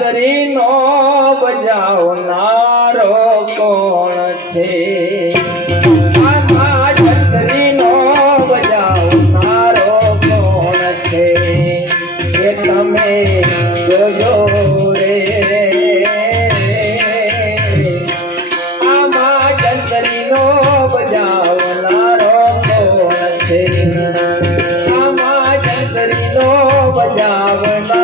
દીકરીનો બજાવનારો કોણ છે? દીકરીનો બજાવનારો કોણ છે? એ તમે જોજો આમાં ચંદરીનો બજાવનારો કોણ છે? આમાં ચંદરીનો બજાવનારો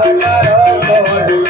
caramba, caramba,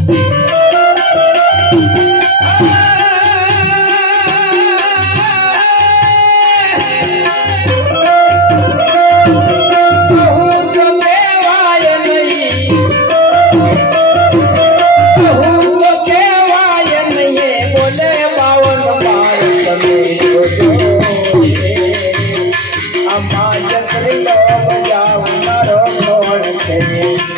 Thank you.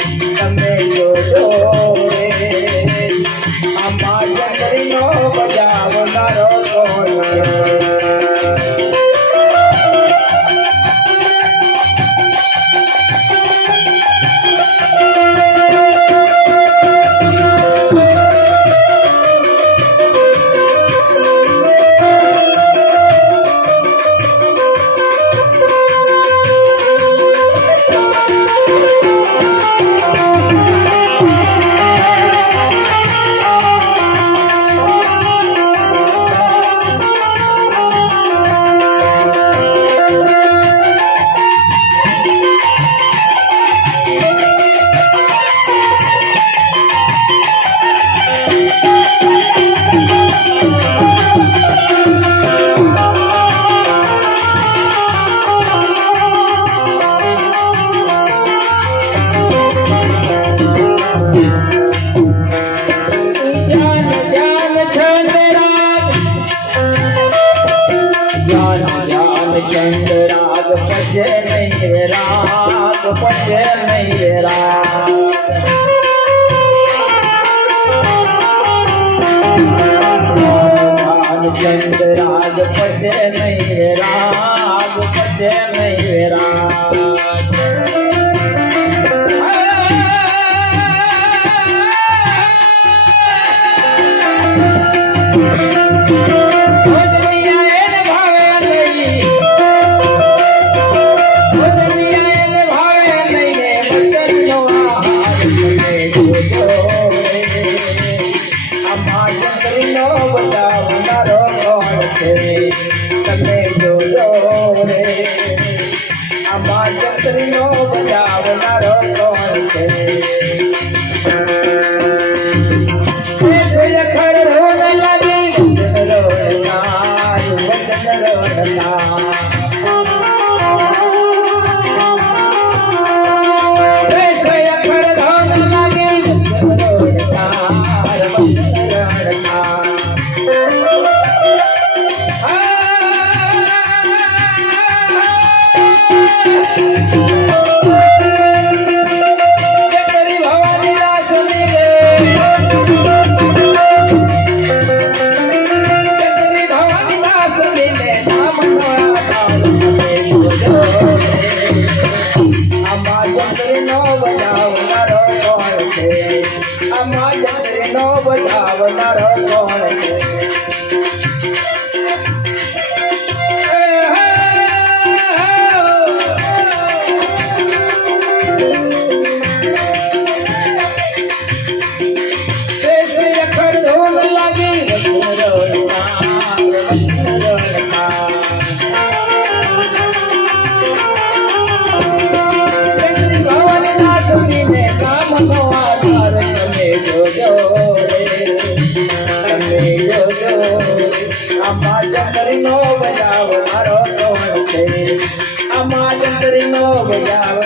Nand રાગ પજે નહીં રાગ પજે નહીં રાગ. ચંદ રાગ પજે નહીં રાગ પજે નહીં રાગ. તમે જોજો રે આમાં ચંદ્રીનો બજાવનારો કોણ છે નો બજાવ મારો કોણ છે આમાં જંત્રી નો બજાવ મારો કોણ છે આમાં જંત્રી નો બજાવ